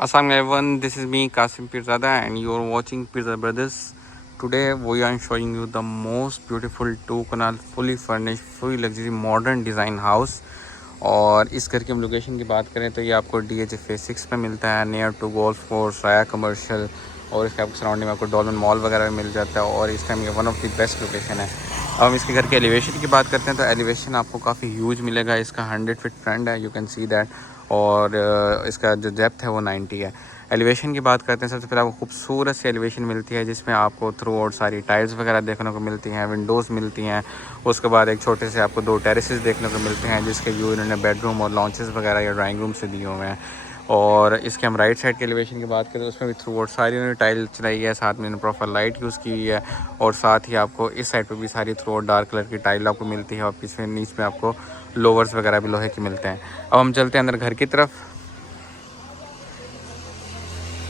Assalamu everyone, this is me Kasim Pirzada and you are watching Pirza Brothers. Today we are showing you the most beautiful two canal fully furnished fully luxury modern design house। और इस घर की हम location की बात करें तो ये आपको DH फेज 6 पे मिलता है, near to golf course, Raya commercial, और इसके आपको सराउंडिंग में आपको डॉल्फिन मॉल वगैरह मिल जाता है। और इस टाइम ये one of the best location है। अब हम इसके घर के एलिवेशन की बात करते हैं तो एलिवेशन आपको काफ़ी ह्यूज मिलेगा। इसका 100 फीट फ्रंट है, यू कैन सी दैट। और इसका जो डेप्थ है वो 90 है। एलिवेशन की बात करते हैं, सबसे पहले आपको खूबसूरत सी एलिवेशन मिलती है जिसमें आपको थ्रू आउट सारी टाइल्स वगैरह देखने को मिलती हैं, विंडोज़ मिलती हैं। उसके बाद एक छोटे से आपको 2 टेरेसेस देखने को मिलते हैं जिसके व्यू इन्होंने बेडरूम और लॉन्चेस वगैरह या ड्राइंग रूम से दिए हुए हैं। और इसके हम राइट साइड के एलिवेशन की बात करें तो उसमें भी थ्रू आउट सारी उन्होंने टाइल चलाई है, साथ में उन्होंने प्रॉपर लाइट यूज़ की हुई है। और साथ ही आपको इस साइड पे भी सारी थ्रू आउट डार्क कलर की टाइल आपको मिलती है और इसमें नीच में आपको लोवर्स वगैरह भी लोहे के मिलते हैं। अब हम चलते हैं अंदर घर की तरफ।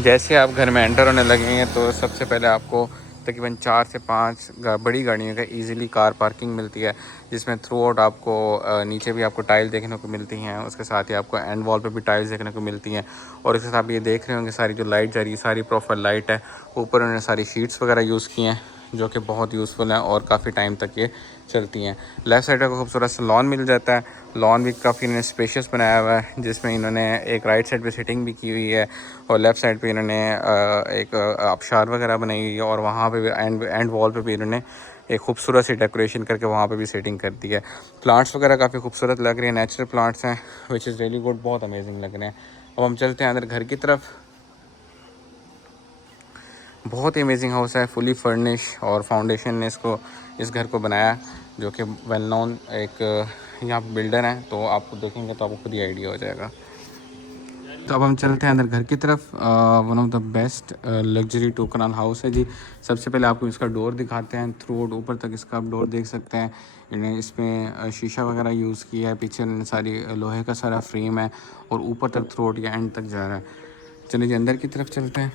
जैसे आप घर में एंटर होने लगेंगे तो सबसे पहले आपको तकरीबन 4 से 5 बड़ी गाड़ियों का इजीली कार पार्किंग मिलती है, जिसमें थ्रू आउट आपको नीचे भी आपको टाइल देखने को मिलती हैं। उसके साथ ही आपको एंड वॉल पे भी टाइल्स देखने को मिलती हैं। और इसके साथ आप ये देख रहे होंगे सारी जो लाइट जा रही है सारी प्रॉपर लाइट है। ऊपर उन्होंने सारी शीट्स वगैरह यूज़ की हैं जो कि बहुत यूज़फुल हैं और काफ़ी टाइम तक ये चलती हैं। लेफ़्ट साइड का खूबसूरत सा लॉन मिल जाता है। लॉन भी काफ़ी इन्होंने स्पेशियस बनाया हुआ है जिसमें इन्होंने एक राइट साइड पे सिटिंग भी की हुई है और लेफ़्ट साइड पे इन्होंने एक आबशार वगैरह बनाई हुई है। और वहाँ पे भी एंड वॉल पे भी इन्होंने एक खूबसूरत सी डेकोरेशन करके वहाँ पे भी सेटिंग कर दी है। प्लांट्स वगैरह काफ़ी खूबसूरत लग रही है, नेचुरल प्लांट्स हैं विच इज़ रियली गुड, बहुत अमेजिंग लग रहे हैं। अब हम चलते हैं अंदर घर की तरफ। बहुत ही अमेजिंग हाउस है, फुली फर्निश, और फाउंडेशन ने इस घर को बनाया जो कि वेल नोन एक यहाँ पे बिल्डर हैं। तो आपको देखेंगे तो आपको खुद ही आइडिया हो जाएगा। तो अब हम चलते हैं अंदर घर की तरफ। One of the best luxury two kanal house है जी। सबसे पहले आपको इसका डोर दिखाते हैं। थ्रू ऊपर तक इसका आप डोर देख सकते हैं। इन्हें इसमें शीशा वगैरह यूज़ किया है, पीछे सारी लोहे का सारा फ्रेम है और ऊपर तक थ्रू या एंड तक जा रहा है। चलिए जी अंदर की तरफ चलते हैं।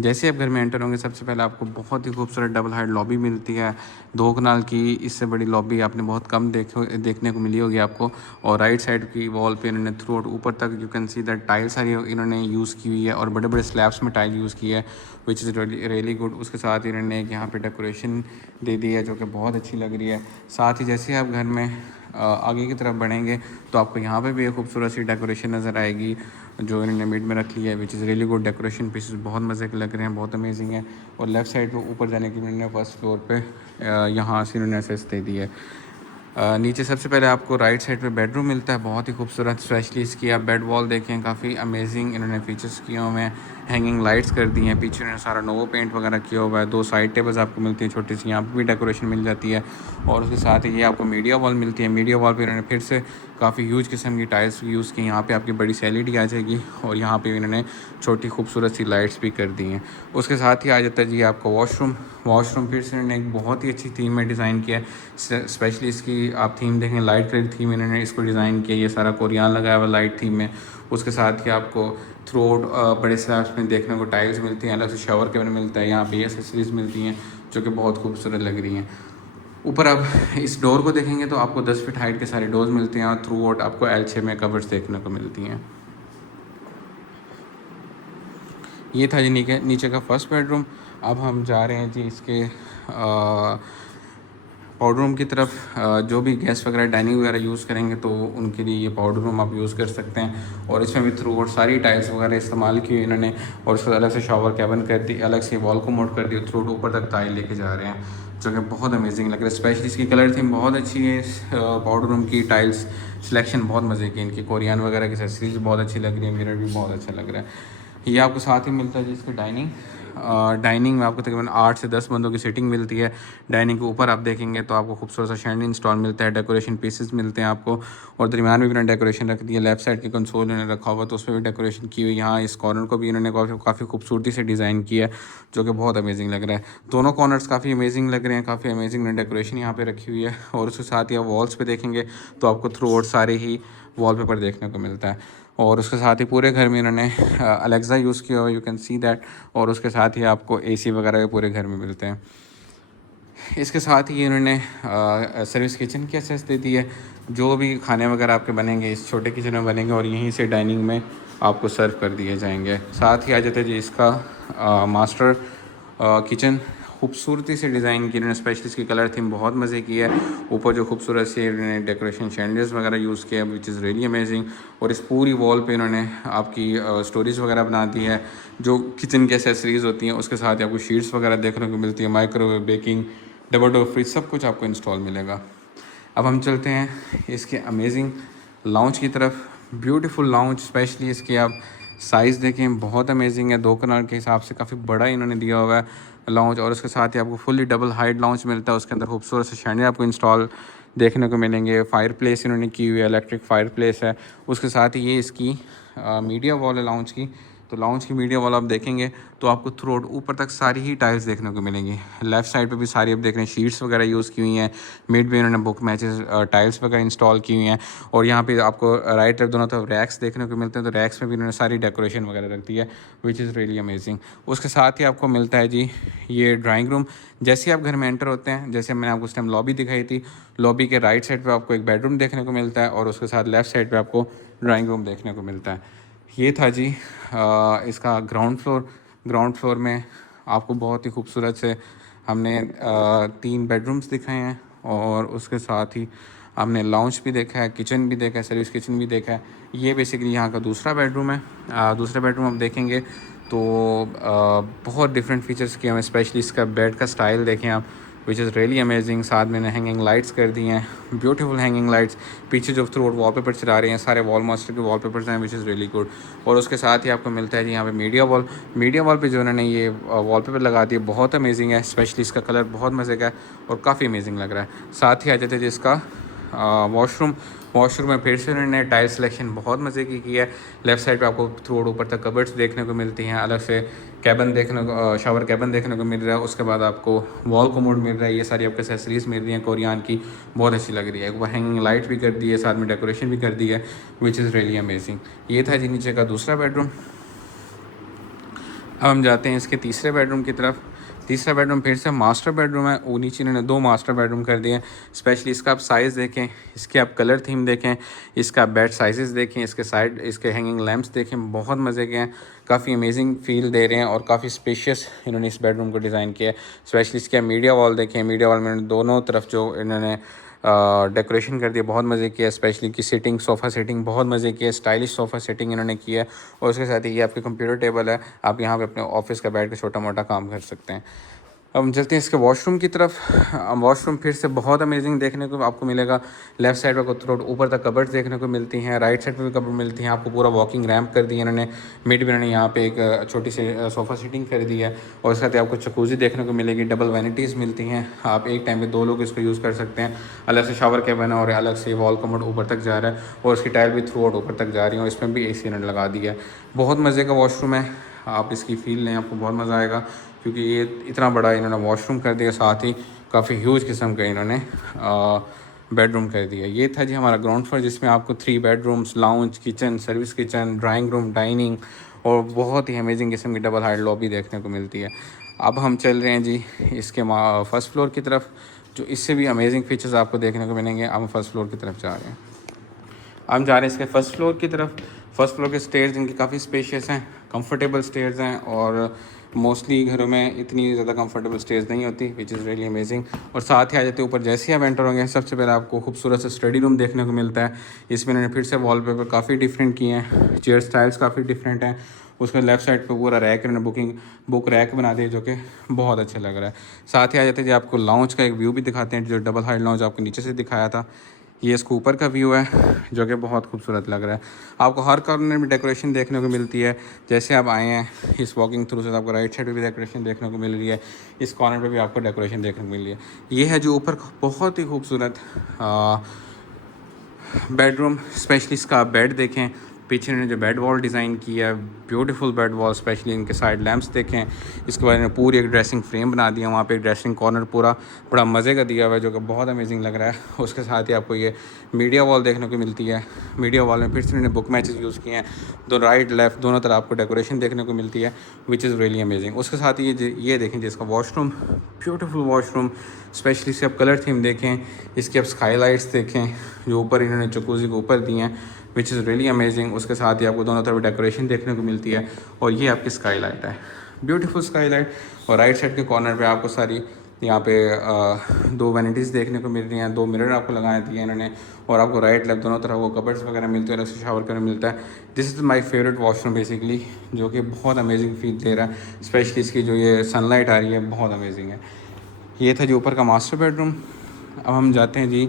जैसे आप घर में एंटर होंगे सबसे पहले आपको बहुत ही खूबसूरत डबल हाइट लॉबी मिलती है। 2 कनाल की इससे बड़ी लॉबी आपने बहुत कम देखने को मिली होगी आपको। और राइट साइड की वॉल पे इन्होंने थ्रू आउट ऊपर तक you can see that tile सारी इन्होंने यूज़ की हुई है और बड़े बड़े स्लैब्स में टाइल यूज़ की है विच इज़ रियली गुड। उसके साथ इन्होंने एक यहाँ पर डेकोरेशन दे दी है जो कि बहुत अच्छी लग रही है। साथ ही जैसे आप घर में आगे की तरफ बढ़ेंगे तो आपको यहाँ पे भी एक खूबसूरत सी डेकोरेशन नज़र आएगी जो इन्होंने मिड में रखी है which is really good. Decoration pieces बहुत मज़े के लग रहे हैं, बहुत अमेजिंग है। और लेफ़्ट साइड पे ऊपर जाने के लिए इन्होंने फर्स्ट फ्लोर पे यहाँ से इन्होंने एक्सेस दे दी है। नीचे सबसे पहले आपको राइट साइड पे बेडरूम मिलता है, बहुत ही खूबसूरत, स्पेशली इसकी आप बेड वॉल देखें, काफ़ी अमेजिंग इन्होंने फीचर्स किए हुए हैं। हैंगिंग लाइट्स कर दी हैं, पीछे इन्होंने सारा नोवो पेंट वगैरह किया हुआ है। 2 साइड टेबल्स आपको मिलती हैं छोटी सी, यहाँ पे भी डेकोरेशन मिल जाती है। और उसके साथ ही ये आपको मीडिया वॉल मिलती है। मीडिया वॉल पे इन्होंने फिर से काफ़ी ह्यूज किस्म की टाइल्स यूज़ की। यहाँ पे आपकी बड़ी सी एलईडी आ जाएगी और यहाँ पे इन्होंने छोटी खूबसूरत सी लाइट्स भी कर दी हैं। उसके साथ ही आ जाता है जी आपका वॉशरूम फिर से इन्होंने एक बहुत ही अच्छी थीम में डिज़ाइन किया है। स्पेशली इसकी आप थीम देखें, लाइट कलर थीम इन्होंने इसको डिज़ाइन किया, ये सारा कोरियान लगाया हुआ लाइट थीम में। उसके साथ ही आपको थ्रू आउट बड़े स्लैब्स में देखने को टाइल्स मिलती हैं, अलग से शावर कैबिन मिलता है, यहाँ पे एसेसरीज मिलती हैं जो कि बहुत खूबसूरत लग रही हैं। ऊपर आप इस डोर को देखेंगे तो आपको 10 फीट हाइट के सारे डोर्स मिलते हैं और थ्रू आउट आपको एल शेप में कवर्स देखने को मिलती हैं। ये था जी नीचे का फर्स्ट बेडरूम। अब हम जा रहे हैं जी इसके पाउडर रूम की तरफ। जो भी गेस्ट वगैरह डाइनिंग वगैरह यूज़ करेंगे तो उनके लिए ये पाउडर रूम आप यूज़ कर सकते हैं। और इसमें भी थ्रू आउट सारी टाइल्स वगैरह इस्तेमाल की इन्होंने। और उसके अलग से शावर कैबिन कर दी, अलग से वॉल को मोड कर दिया, थ्रू आउट ऊपर तक टाइल लेके जा रहे हैं जो कि बहुत अमेजिंग लग रहा है। स्पेशली इसकी कलर थीम बहुत अच्छी है। पाउडर रूम की टाइल्स सिलेक्शन बहुत मज़े की, इनकी कोरियान वगैरह की एक्सेसरीज बहुत अच्छी लग रही है, मिरर भी बहुत अच्छा लग रहा है। ये आपको साथ ही मिलता है जिसकी डाइनिंग में आपको तकरीबन 8 से 10 बंदों की सीटिंग मिलती है। डाइनिंग के ऊपर आप देखेंगे तो आपको खूबसूरत सा शैंडी इंस्टॉल मिलता है, डेकोरेशन पीसेस मिलते हैं आपको। और दरमियान में भी इन्होंने डेकोरेशन रख दी है। लेफ्ट साइड की कंसोल इन्होंने रखा हुआ तो उस पर भी डेकोरेशन की हुई। यहाँ इस कॉर्नर को भी इन्होंने काफ़ी खूबसूरती से डिज़ाइन किया है जो कि बहुत अमेजिंग लग रहा है। दोनों कॉर्नर्स काफ़ी अमेजिंग लग रहे हैं, काफ़ी अमेजिंग डेकोरेशन यहाँ पे रखी हुई है। और उसके साथ ही आप वॉल्स पे देखेंगे तो आपको थ्रू आउट सारे ही वॉलपेपर देखने को मिलता है। और उसके साथ ही पूरे घर में इन्होंने अलेक्सा यूज़ किया हुआ, यू कैन सी दैट। और उसके साथ ही आपको एसी वगैरह भी पूरे घर में मिलते हैं। इसके साथ ही इन्होंने सर्विस किचन की एक्सेस दे दी है। जो भी खाने वगैरह आपके बनेंगे इस छोटे किचन में बनेंगे और यहीं से डाइनिंग में आपको सर्व कर दिए जाएंगे। साथ ही आ जाते जी इसका मास्टर किचन खूबसूरती से डिज़ाइन की इन्होंने, स्पेशली इसकी कलर थीम बहुत मज़े की है। ऊपर जो खूबसूरत से इन्होंने डेकोरेशन शैंडल्स वगैरह यूज़ किया विच इज़ रियली अमेजिंग। और इस पूरी वॉल पे इन्होंने आपकी स्टोरेज वगैरह बना दी है। जो किचन की एसेसरीज़ होती हैं उसके साथ आपको शीट्स वगैरह देखने को मिलती है, microwave, baking, double door fridge, सब कुछ आपको इंस्टॉल मिलेगा। अब हम चलते हैं इसके अमेजिंग लाउंज की तरफ। ब्यूटीफुल लाउंज, स्पेशली इसके आप साइज़ देखें, बहुत अमेजिंग है। 2 कनाल के हिसाब से काफ़ी बड़ा इन्होंने दिया हुआ है लाउंज। और उसके साथ ही आपको फुली डबल हाइट लाउंज मिलता है। उसके अंदर खूबसूरत से शैंडल आपको इंस्टॉल देखने को मिलेंगे। फायर प्लेस इन्होंने की हुई है, इलेक्ट्रिक फायर प्लेस है। उसके साथ ही ये इसकी मीडिया वॉल है लाउंज की। तो लाउंज की मीडिया वॉल आप देखेंगे तो आपको थ्रोट ऊपर तक सारी ही टाइल्स देखने को मिलेंगी। लेफ़्ट साइड पे भी सारी आप देख रहे हैं शीट्स वगैरह यूज़ की हुई हैं। मिड में इन्होंने बुक मैचेस टाइल्स वगैरह इंस्टॉल की हुई हैं। और यहाँ पे आपको राइट लेफ्ट दोनों तरफ रैक्स देखने को मिलते हैं। तो रैक्स में भी इन्होंने सारी डेकोरेशन वगैरह रख दी है विच इज़ रियली अमेजिंग। उसके साथ ही आपको मिलता है जी ये ड्राइंग रूम। जैसे आप घर में एंटर होते हैं, जैसे मैंने आपको उस टाइम लॉबी दिखाई थी, लॉबी के राइट साइड पर आपको एक बेडरूम देखने को मिलता है और उसके साथ लेफ़्ट साइड पर आपको ड्राइंग रूम देखने को मिलता है। ये था जी इसका ग्राउंड फ्लोर। ग्राउंड फ्लोर में आपको बहुत ही खूबसूरत से हमने 3 बेडरूम्स दिखाए हैं और उसके साथ ही हमने लाउंज भी देखा है, किचन भी देखा है, सर्विस किचन भी देखा है। ये बेसिकली यहाँ का दूसरा बेडरूम है। दूसरा बेडरूम आप देखेंगे तो बहुत डिफरेंट फीचर्स किए हैं, स्पेशली इसका बेड का स्टाइल देखें आप विच इज़ रियली अमेजिंग। साथ में हैंगिंग लाइट्स कर दी हैं, ब्यूटीफुल हैंगिंग लाइट्स। पीछे जो थ्रू वॉलपेपर चला रहे हैं सारे वॉल मास्टर के वॉलपेपर्स हैं विच इज़ रियली गुड। और उसके साथ ही आपको मिलता है जी यहाँ पे मीडिया वॉल। मीडिया वॉल पे जो उन्होंने ये वॉलपेपर लगा दिए बहुत अमेजिंग है, स्पेशली इसका कलर बहुत मज़े का है और काफ़ी अमेजिंग लग रहा है। साथ ही आ जाते हैं जी इसका वॉशरूम। वॉशरूम में फिर से उन्होंने टाइल सिलेक्शन बहुत मज़े की है। लेफ़्ट साइड पे आपको थ्रू ऊपर तक कबर्ड्स देखने को मिलती हैं, अलग से कैबिन देखने को, शावर कैबिन देखने को मिल रहा है। उसके बाद आपको वॉल कोमोड मिल रहा है। ये सारी आपको एक्सेसरीज़ मिल रही हैं कोरियन की, बहुत अच्छी लग रही है। वो हैंगिंग लाइट भी कर दी है, साथ में डेकोरेशन भी कर दी है विच इज़ रियली अमेजिंग। ये था जी नीचे का दूसरा बेडरूम। अब हम जाते हैं इसके तीसरे बेडरूम की तरफ। तीसरा बेडरूम फिर से मास्टर बेडरूम है। वो नीचे इन्होंने 2 मास्टर बेडरूम कर दिए हैं। स्पेशली इसका आप साइज़ देखें, इसके आप कलर थीम देखें, इसका बेड साइजेस देखें, इसके साइड इसके हैंगिंग लैंप्स देखें, बहुत मज़े के हैं, काफ़ी अमेजिंग फील दे रहे हैं और काफ़ी स्पेशियस इन्होंने इस बेडरूम को डिज़ाइन किया है। स्पेशली इसके मीडिया वॉल देखें, मीडिया वॉल में दोनों तरफ जो इन्होंने डेकोरेशन कर दिया बहुत मज़े की है। स्पेशली की सीटिंग, सोफ़ा सीटिंग बहुत मज़े की है, स्टाइलिश सोफ़ा सीटिंग इन्होंने की है। और उसके साथ ही ये आपके कंप्यूटर टेबल है, आप यहाँ पे अपने ऑफिस का बैठ के छोटा मोटा काम कर सकते हैं। अब हम चलते हैं इसके वॉशरूम की तरफ। वॉशरूम फिर से बहुत अमेजिंग देखने को आपको मिलेगा। लेफ़्ट साइड पर थोड़ा ऊपर तक कबर्ड्स देखने को मिलती हैं, राइट साइड पे भी कबर्ड मिलती हैं। आपको पूरा वॉकिंग रैंप कर दी है इन्होंने। मिड में इन्होंने यहाँ पे एक छोटी सी सोफ़ा सीटिंग कर दी है और इसके साथ आपको जकूज़ी देखने को मिलेगी। डबल वैनिटीज़ मिलती हैं, आप एक टाइम पे 2 लोग इसको यूज़ कर सकते हैं। अलग से शावर कैबिन है और अलग से वॉल कमोड ऊपर तक जा रहा है और उसकी टाइल भी थ्रू आउट ऊपर तक जा रही है और इसमें भी AC इन्होंने लगा दिया है। बहुत मज़े का वॉशरूम है, आप इसकी फ़ील लें, आपको बहुत मज़ा आएगा क्योंकि ये इतना बड़ा इन्होंने वॉशरूम कर दिया, साथ ही काफ़ी ह्यूज किस्म का इन्होंने बेडरूम कर दिया। ये था जी हमारा ग्राउंड फ्लोर जिसमें आपको 3 bedrooms, lounge, kitchen, service kitchen, drawing room, dining और बहुत ही अमेजिंग किस्म की डबल हाइट लॉबी देखने को मिलती है। अब हम चल रहे हैं जी इसके फर्स्ट फ्लोर की तरफ, जो इससे भी अमेजिंग फीचर्स आपको देखने को मिलेंगे। अब हम फर्स्ट फ्लोर की तरफ जा रहे हैं। हम जा रहे हैं इसके फर्स्ट फ्लोर की तरफ। फर्स्ट फ्लोर के स्टेयर्स इनके काफ़ी स्पेशियस हैं, कंफर्टेबल स्टेयर्स हैं और मोस्टली घरों में इतनी ज़्यादा कंफर्टेबल स्टेयर्स नहीं होती विच इज़ रियली अमेजिंग। और साथ ही आ जाते हैं ऊपर, जैसे ही आप एंटर होंगे सबसे पहले आपको खूबसूरत सा स्टडी रूम देखने को मिलता है। इसमें इन्होंने फिर से वॉलपेपर काफ़ी डिफरेंट किए हैं, चेयर स्टाइल्स काफ़ी डिफरेंट हैं। उसमें लेफ़्ट साइड पे पूरा रैक इन्होंने बुक रैक बना दिया जो कि बहुत अच्छा लग रहा है। साथ ही आ जाते हैं जी आपको लाउंज का एक व्यू भी दिखाते हैं, जो डबल हाइट लाउंज आपको नीचे से दिखाया था। ये इसको ऊपर का व्यू है जो कि बहुत खूबसूरत लग रहा है। आपको हर कॉर्नर में डेकोरेशन देखने को मिलती है। जैसे आप आए हैं इस वॉकिंग थ्रू से आपको राइट साइड पे भी डेकोरेशन देखने को मिल रही है, इस कॉर्नर पे भी आपको डेकोरेशन देखने को मिल रही है। ये है जो ऊपर बहुत ही खूबसूरत बेडरूम। स्पेशली इसका बेड देखें, पीछे इन्होंने जो बेड वॉल डिज़ाइन किया है, ब्यूटीफुल बेड वॉल, स्पेशली इनके साइड लैंप्स देखें। इसके बाद इन्होंने पूरी एक ड्रेसिंग फ्रेम बना दिया, वहाँ पे एक ड्रेसिंग कॉर्नर पूरा बड़ा मज़े का दिया हुआ है जो कि बहुत अमेजिंग लग रहा है। उसके साथ ही आपको ये मीडिया वॉल देखने को मिलती है। मीडिया वॉल में फिर से इन्होंने बुक मैचेस यूज़ किए हैं, दो राइट लेफ़्ट दोनों तरफ आपको डेकोरेशन देखने को मिलती है, विच इज़ रियली अमेजिंग। उसके साथ ही ये देखें जिसका वॉशरूम, ब्यूटीफुल वॉशरूम, स्पेशली इसके आप कलर थीम देखें, इसके आप स्काई लाइट्स देखें जो ऊपर इन्होंने जकूज़ी के ऊपर दी हैं, विच इज़ रियली अमेजिंग। उसके साथ ही आपको दोनों तरफ डेकोरेशन देखने को मिलती है और ये आपकी स्काई लाइट है, ब्यूटीफुल स्काई लाइट। और राइट साइड के कॉर्नर पे आपको सारी यहाँ पे दो वैनिटीज़ देखने को मिल रही हैं, दो मिरर आपको लगाए दिए हैं इन्होंने, और आपको राइट लेफ्ट दोनों तरफ वो कबर्ड्स वगैरह मिलते हैं, अलग से शावर करने मिलता है। This is my favourite washroom basically, जो कि बहुत अमेजिंग फील दे रहा है, स्पेशली इसकी जो ये सनलाइट आ रही है बहुत अमेजिंग है। ये था जी ऊपर का मास्टर बेडरूम। अब हम जाते हैं जी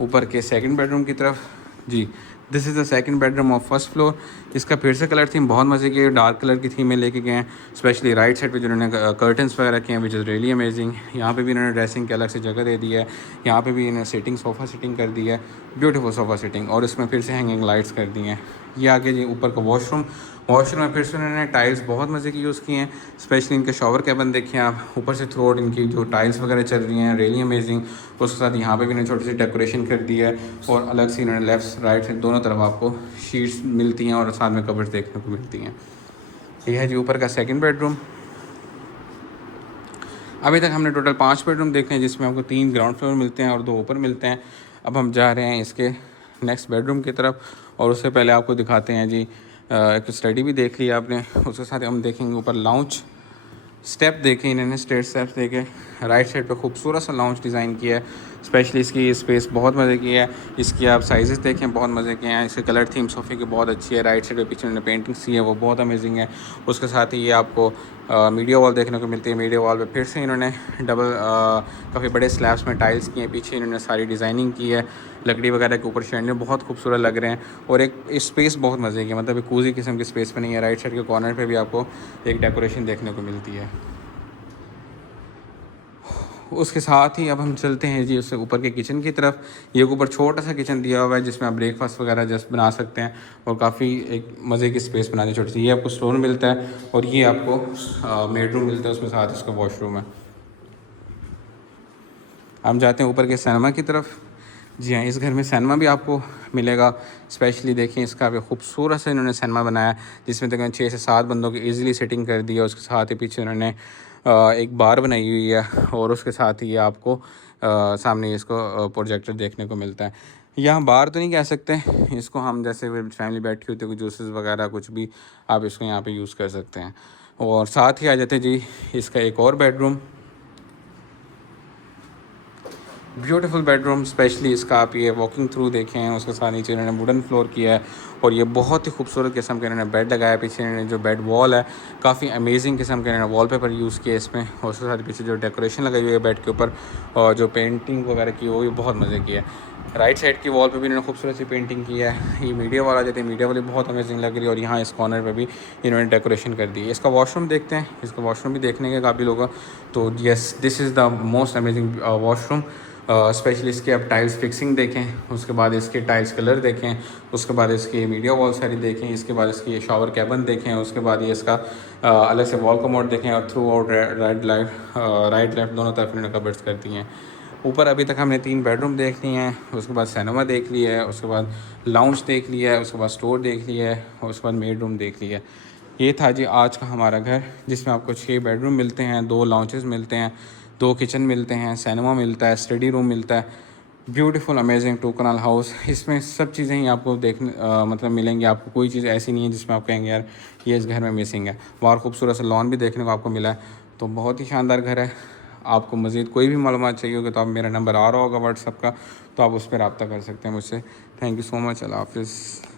ऊपर के सेकंड बेडरूम की तरफ। जी this is the second bedroom of first floor. इसका फिर से कलर थीम बहुत मज़े की, डार्क कलर की थीम में लेके गए हैं, स्पेशली राइट साइड पे जो इन्होंने कर्टन्स वगैरह किए हैं, विच इज़ रियली अमेजिंग। यहाँ पे भी इन्होंने ड्रेसिंग के अलग से जगह दे दी है, यहाँ पे भी इन्होंने सीटिंग सोफ़ा सीटिंग कर दी है, ब्यूटीफुल सोफ़ा सीटिंग, और इसमें फिर से हैंगिंग लाइट्स कर दी हैं। ये आगे जी ऊपर का वॉशरूम। वॉशरूम में फिर से उन्होंने टाइल्स बहुत मज़े की यूज़ की हैं, स्पेशली इनके शॉवर कैबिन देखें आप, ऊपर से थ्रू आउट इनकी जो टाइल्स वगैरह चल रही हैं, रियली अमेजिंग। उसके साथ यहाँ पे भी इन्होंने छोटी सी डेकोरेशन कर दी है, और अलग से इन्होंने लेफ्ट राइट से दोनों तरफ आपको शीट्स मिलती हैं और साथ में कवर्स देखने को मिलती हैं। ये है जी ऊपर का सेकंड बेडरूम। अभी तक हमने टोटल 5 बेडरूम देखे हैं, जिसमें आपको 3 ग्राउंड फ्लोर मिलते हैं और 2 ऊपर मिलते हैं। अब हम जा रहे हैं इसके नेक्स्ट बेडरूम की तरफ, और उससे पहले आपको दिखाते हैं जी एक स्टडी भी देख लिया आपने, उसके साथ हम देखेंगे ऊपर लाउंज स्टेप देखें, इन्होंने स्ट्रेट स्टेप्स देखे। राइट साइड पे खूबसूरत सा लाउंज डिज़ाइन किया है, स्पेशली इसकी स्पेस बहुत मज़े की है। इसकी आप साइजेस देखें बहुत मज़े के हैं। इसके कलर थीम सोफ़े की बहुत अच्छी है। राइट साइड पे पीछे उन्होंने पेंटिंग्स की है, वो बहुत अमेजिंग है। उसके साथ ही ये आपको मीडिया वॉल देखने को मिलती है। मीडिया वॉल पे फिर से इन्होंने डबल काफ़ी बड़े स्लैब्स में टाइल्स किए हैं, पीछे इन्होंने सारी डिज़ाइनिंग की है, लकड़ी वगैरह के ऊपर शेडने बहुत खूबसूरत लग रहे हैं। और एक स्पेस बहुत मज़े की है, मतलब एक कूजी किस्म की स्पेस बनी है। राइट साइड के कॉर्नर पे भी आपको एक डेकोरेशन देखने को मिलती है। उसके साथ ही अब हम चलते हैं जी उससे ऊपर के किचन की तरफ। ये ऊपर छोटा सा किचन दिया हुआ है, जिसमें आप ब्रेकफास्ट वगैरह जस्ट बना सकते हैं, और काफ़ी एक मज़े की स्पेस बनानी छोटी सी। ये आपको स्टोर मिलता है, और ये आपको बेडरूम मिलता है, उसमें साथ इसका वॉशरूम है। हम जाते हैं ऊपर के सिनेमा की तरफ। जी हाँ, इस घर में सिनेमा भी आपको मिलेगा। स्पेशली देखें इसका भी खूबसूरत से इन्होंने सिनेमा बनाया, जिसमें तकरीबन 6 से 7 बंदों की ईज़िली सेटिंग कर दी है। उसके साथ ही पीछे उन्होंने एक बार बनाई हुई है, और उसके साथ ही आपको सामने इसको प्रोजेक्टर देखने को मिलता है। यहाँ बार तो नहीं कह सकते इसको, हम जैसे फैमिली बैठी होती है, कोई जूसेस वगैरह कुछ भी आप इसको यहाँ पे यूज़ कर सकते हैं। और साथ ही आ जाते जी इसका एक और बेडरूम, ब्यूटीफुल बेडरूम। स्पेशली इसका आप ये वॉकिंग थ्रू देखें, उसके साथ नीचे इन्होंने वुडन फ्लोर किया है, और ये बहुत ही खूबसूरत किस्म के इन्होंने बेड लगाया है। पीछे इन्होंने जो बेड वॉल है, काफ़ी अमेजिंग किस्म के इन्होंने वॉलपेपर यूज़ किया इसमें, और उसके साथ पीछे जो डेकोरेशन लगाई हुई है बेड के ऊपर, और जो पेंटिंग वगैरह की वो भी बहुत मज़े की है। राइट साइड की वॉल पे भी इन्होंने खूबसूरत सी पेंटिंग की है। ये मीडिया वाला जाते हैं, मीडिया वाली बहुत अमेजिंग लग रही है, और यहाँ इस कॉर्नर पे भी इन्होंने डेकोरेशन कर दी है। इसका वॉशरूम देखते हैं, इसका वॉशरूम भी देखने के काबिल होगा। तो yes, this is the most amazing washroom. Specially इसके आप टाइल्स फिक्सिंग देखें, उसके बाद इसके टाइल्स कलर देखें, उसके बाद इसकी मीडिया वॉल सारी देखें, इसके बाद इसकी शावर कैबिन देखें, उसके बाद ये इसका अलग से वॉल कमोड देखें, और थ्रू आउट राइट लेफ्ट दोनों तरफ इन्होंने कबर्ड्स कर दी हैं। ऊपर अभी तक हमने 3 बेडरूम देख लिए हैं, उसके बाद सिनेमा देख लिया है, उसके बाद लाउंज देख लिया है, उसके बाद स्टोर देख लिया है, और उसके बाद बेड रूम देख लिया है। ये था जी आज का हमारा घर, जिसमें आपको 6 बेडरूम मिलते हैं, 2 लाउंजेस मिलते हैं, 2 किचन मिलते हैं, सिनेमा मिलता है, स्टडी रूम मिलता है। ब्यूटीफुल अमेजिंग 2 कनाल हाउस। इसमें सब चीज़ें ही आपको देखने मतलब मिलेंगी। आपको कोई चीज़ ऐसी नहीं है जिसमें आप कहेंगे यार ये इस घर में मिसिंग है। बाहर खूबसूरत सा लॉन भी देखने को आपको मिला है, तो बहुत ही शानदार घर है। आपको मज़ीद कोई भी मालूमात चाहिए होगी तो आप, मेरा नंबर आ रहा होगा व्हाट्सएप का, तो आप उस पर रब्ता कर सकते हैं मुझसे। Thank you so much. अल्लाह हाफ़िज़।